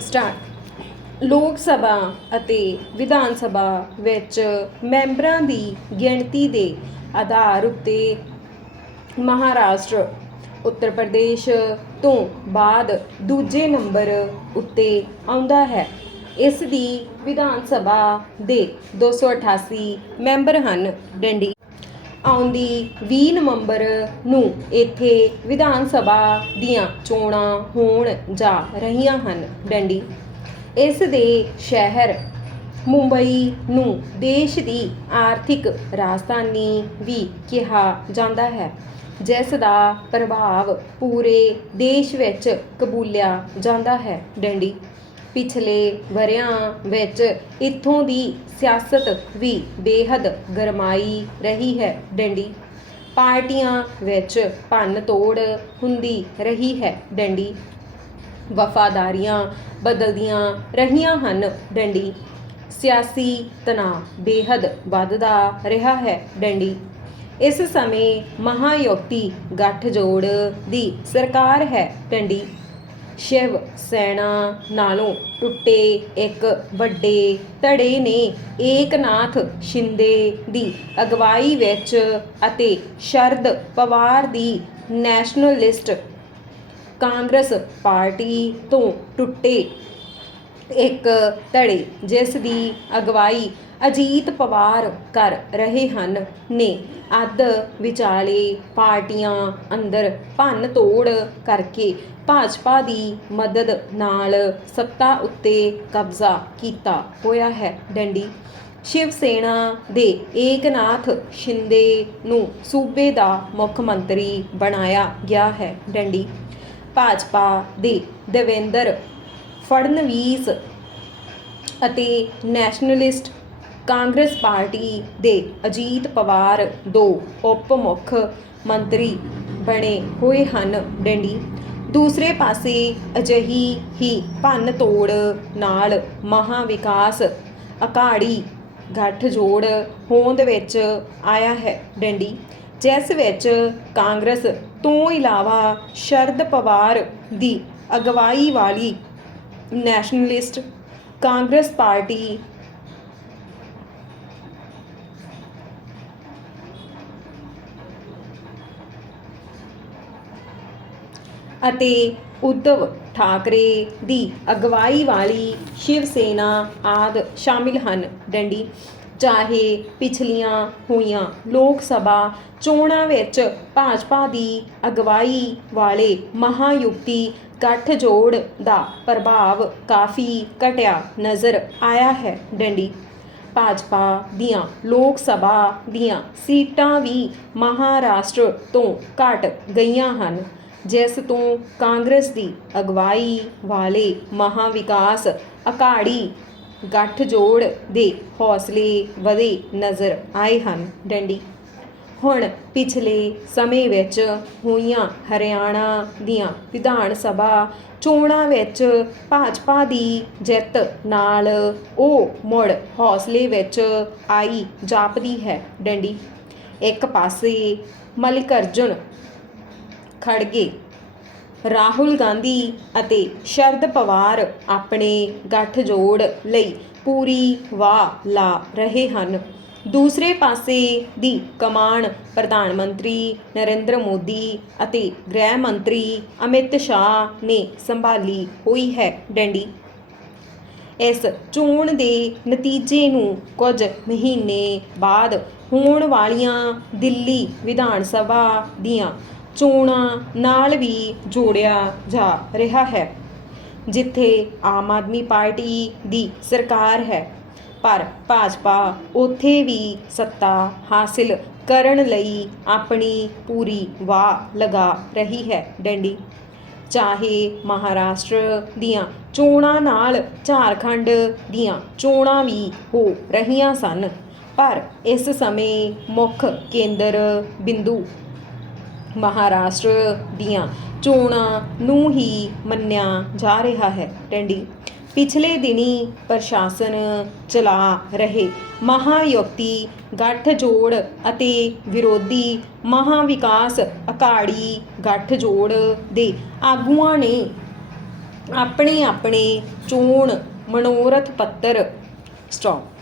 Start ਲੋਕ ਸਭਾ ਅਤੇ ਵਿਧਾਨ ਸਭਾ ਵਿੱਚ ਮੈਂਬਰਾਂ ਦੀ ਗਿਣਤੀ ਦੇ ਆਧਾਰ ਉੱਤੇ ਮਹਾਰਾਸ਼ਟਰ, ਉੱਤਰ ਪ੍ਰਦੇਸ਼ ਤੋਂ ਬਾਅਦ ਦੂਜੇ ਨੰਬਰ ਉੱਤੇ ਆਉਂਦਾ ਹੈ। ਇਸ ਦੀ ਵਿਧਾਨ ਸਭਾ ਦੇ 288 ਮੈਂਬਰ ਹਨ। ਡੰਡੀ ਆਉਂਦੀ 20 ਨਵੰਬਰ ਨੂੰ ਇੱਥੇ ਵਿਧਾਨ ਸਭਾ ਦੀਆਂ ਚੋਣਾਂ ਹੋਣ ਜਾ ਰਹੀਆਂ ਹਨ। ਡੰਡੀ, ਇਸ ਦੇ ਸ਼ਹਿਰ ਮੁੰਬਈ ਨੂੰ ਦੇਸ਼ ਦੀ ਆਰਥਿਕ ਰਾਜਧਾਨੀ ਵੀ ਕਿਹਾ ਜਾਂਦਾ ਹੈ, ਜਿਸ ਦਾ ਪ੍ਰਭਾਵ ਪੂਰੇ ਦੇਸ਼ ਵਿੱਚ ਕਬੂਲਿਆ ਜਾਂਦਾ ਹੈ। ਡੰਡੀ ਪਿਛਲੇ ਵਰਿਆਂ ਵਿੱਚ ਇੱਥੋਂ ਦੀ ਸਿਆਸਤ ਵੀ ਬੇਹੱਦ ਗਰਮਾਈ ਰਹੀ ਹੈ, ਡੰਡੀ। ਪਾਰਟੀਆਂ ਵਿੱਚ ਭੰਨ ਤੋੜ ਹੁੰਦੀ ਰਹੀ ਹੈ, ਡੰਡੀ। ਵਫਾਦਾਰੀਆਂ ਬਦਲਦੀਆਂ ਰਹੀਆਂ ਹਨ, ਡੰਡੀ। ਸਿਆਸੀ ਤਣਾਅ ਬੇਹੱਦ ਵੱਧਦਾ ਰਿਹਾ ਹੈ, ਡੰਡੀ। ਇਸ ਸਮੇਂ ਮਹਾਯੁਕਤੀ ਗੱਠਜੋੜ ਦੀ ਸਰਕਾਰ ਹੈ, ਡੰਡੀ। ਸ਼ਿਵ ਸੈਨਾ ਨਾਲੋਂ ਟੁੱਟੇ ਇੱਕ ਵੱਡੇ ਧੜੇ ਨੇ। ਏਕਨਾਥ ਸ਼ਿੰਦੇ ਦੀ ਅਗਵਾਈ ਵਿੱਚ ਅਤੇ ਸ਼ਰਦ ਪਵਾਰ ਦੀ ਨੈਸ਼ਨਲਿਸਟ ਕਾਂਗਰਸ ਪਾਰਟੀ ਤੋਂ ਟੁੱਟੇ ਇੱਕ ਧੜੇ, ਜਿਸ ਦੀ ਅਗਵਾਈ ਅਜੀਤ ਪਵਾਰ ਕਰ ਰਹੇ ਹਨ, ਨੇ ਅੱਧ ਵਿਚਾਲੇ ਪਾਰਟੀਆਂ ਅੰਦਰ ਭੰਨ ਤੋੜ ਕਰਕੇ ਭਾਜਪਾ ਦੀ ਮਦਦ ਨਾਲ ਸੱਤਾ ਉੱਤੇ ਕਬਜ਼ਾ ਕੀਤਾ ਹੋਇਆ ਹੈ। ਡੰਡੀ ਸ਼ਿਵ ਸੈਨਾ ਦੇ ਏਕਨਾਥ ਸ਼ਿੰਦੇ ਨੂੰ ਸੂਬੇ ਦਾ ਮੁੱਖ ਮੰਤਰੀ ਬਣਾਇਆ ਗਿਆ ਹੈ। ਡੰਡੀ, ਭਾਜਪਾ ਦੇ ਦੇਵੇਂਦਰ ਫੜਨਵੀਸ ਅਤੇ ਨੈਸ਼ਨਲਿਸਟ ਕਾਂਗਰਸ ਪਾਰਟੀ ਦੇ ਅਜੀਤ ਪਵਾਰ ਦੋ ਉਪ ਮੁੱਖ ਮੰਤਰੀ ਬਣੇ ਹੋਏ ਹਨ ਡੰਡੀ। ਦੂਸਰੇ ਪਾਸੇ ਅਜਿਹੀ ਹੀ ਭੰਨ ਤੋੜ ਨਾਲ ਮਹਾ ਵਿਕਾਸ ਅਕਾੜੀ ਗੱਠਜੋੜ ਹੋਂਦ ਵਿੱਚ ਆਇਆ ਹੈ ਡੰਡੀ, ਜਿਸ ਵਿੱਚ ਕਾਂਗਰਸ ਤੋਂ ਇਲਾਵਾ ਸ਼ਰਦ ਪਵਾਰ ਦੀ ਅਗਵਾਈ ਵਾਲੀ ਨੈਸ਼ਨਲਿਸਟ, ਕਾਂਗਰਸ ਪਾਰਟੀ, ਅਤੇ ਉद्धਵ ਠਾਕਰੇ ਦੀ ਅਗਵਾਈ ਵਾਲੀ ਸ਼ਿਵ ਸੈਨਾ ਆਦ ਸ਼ਾਮਿਲ ਹਨ। ਡੰਡੀ, ਚਾਹੇ ਪਿਛਲੀਆਂ ਹੋਈਆਂ ਲੋਕ ਸਭਾ ਚੋਣਾਂ ਵਿੱਚ ਭਾਜਪਾ ਦੀ ਅਗਵਾਈ ਵਾਲੇ ਮਹਾਯੁਕਤੀ ਗੱਠਜੋੜ ਦਾ ਪ੍ਰਭਾਵ ਕਾਫੀ ਘਟਿਆ ਨਜ਼ਰ ਆਇਆ ਹੈ ਡੰਡੀ। ਭਾਜਪਾ ਦੀਆਂ ਲੋਕ ਸਭਾ ਦੀਆਂ ਸੀਟਾਂ ਵੀ ਮਹਾਰਾਸ਼ਟਰ ਤੋਂ ਘਟ ਗਈਆਂ ਹਨ, ਜਿਸ ਤੋਂ ਕਾਂਗਰਸ ਦੀ ਅਗਵਾਈ ਵਾਲੇ ਮਹਾ ਵਿਕਾਸ ਅਕਾੜੀ ਗੱਠਜੋੜ ਦੇ ਹੌਸਲੇ ਵਧੇ ਨਜ਼ਰ ਆਏ ਹਨ ਡੰਡੀ। ਹੁਣ ਪਿਛਲੇ ਸਮੇਂ ਵਿੱਚ ਹੋਈਆਂ ਹਰਿਆਣਾ ਦੀਆਂ ਵਿਧਾਨ ਸਭਾ ਚੋਣਾਂ ਵਿੱਚ ਭਾਜਪਾ ਦੀ ਜਿੱਤ ਨਾਲ ਉਹ ਮੁੜ ਹੌਸਲੇ ਵਿੱਚ ਆਈ ਜਾਪਦੀ ਹੈ ਡੰਡੀ। ਇੱਕ ਪਾਸੇ ਮਲਿਕਰਜੁਨ ਖੜਗੇ, ਰਾਹੁਲ ਗਾਂਧੀ ਅਤੇ ਸ਼ਰਦ ਪਵਾਰ ਆਪਣੇ ਗੱਠਜੋੜ ਲਈ ਪੂਰੀ ਵਾਹ ਲਾ ਰਹੇ ਹਨ। ਦੂਸਰੇ ਪਾਸੇ ਦੀ ਕਮਾਨ ਪ੍ਰਧਾਨ ਮੰਤਰੀ ਨਰਿੰਦਰ ਮੋਦੀ ਅਤੇ ਗ੍ਰਹਿ ਮੰਤਰੀ ਅਮਿਤ ਸ਼ਾਹ ਨੇ ਸੰਭਾਲੀ ਹੋਈ ਹੈ ਡੰਡੀ। ਇਸ ਚੋਣ ਦੇ ਨਤੀਜੇ ਨੂੰ ਕੁਝ ਮਹੀਨੇ ਬਾਅਦ ਹੋਣ ਵਾਲੀਆਂ ਦਿੱਲੀ ਵਿਧਾਨ ਸਭਾ ਦੀਆਂ ਚੋਣਾਂ ਨਾਲ ਵੀ ਜੋੜਿਆ ਜਾ ਰਿਹਾ ਹੈ, ਜਿੱਥੇ ਆਮ ਆਦਮੀ ਪਾਰਟੀ ਦੀ ਸਰਕਾਰ ਹੈ। ਪਰ ਭਾਜਪਾ ਉੱਥੇ ਵੀ ਸੱਤਾ ਹਾਸਿਲ ਕਰਨ ਲਈ ਆਪਣੀ ਪੂਰੀ ਵਾਹ ਲਗਾ ਰਹੀ ਹੈ। ਡੈਂਡੀ, ਚਾਹੇ ਮਹਾਰਾਸ਼ਟਰ ਦੀਆਂ ਚੋਣਾਂ ਨਾਲ ਝਾਰਖੰਡ ਦੀਆਂ ਚੋਣਾਂ ਵੀ ਹੋ ਰਹੀਆਂ ਸਨ, ਪਰ ਇਸ ਸਮੇਂ ਮੁੱਖ ਕੇਂਦਰ ਬਿੰਦੂ ਮਹਾਰਾਸ਼ਟਰ ਦੀਆਂ ਚੋਣਾਂ ਨੂੰ ਹੀ ਮੰਨਿਆ ਜਾ ਰਿਹਾ ਹੈ। ਟੈਂਡੀ ਪਿਛਲੇ ਦਿਨੀ ਪ੍ਰਸ਼ਾਸਨ ਚਲਾ ਰਹੇ ਮਹਾਯੁਕਤੀ, ਗੱਠਜੋੜ ਅਤੇ ਵਿਰੋਧੀ ਮਹਾ ਵਿਕਾਸ ਅਕਾੜੀ ਗੱਠਜੋੜ ਦੇ ਆਗੂਆਂ ਨੇ ਆਪਣੇ ਆਪਣੇ ਚੋਣ ਮਨੋਰਥ ਪੱਤਰ, ਸਟਾਪ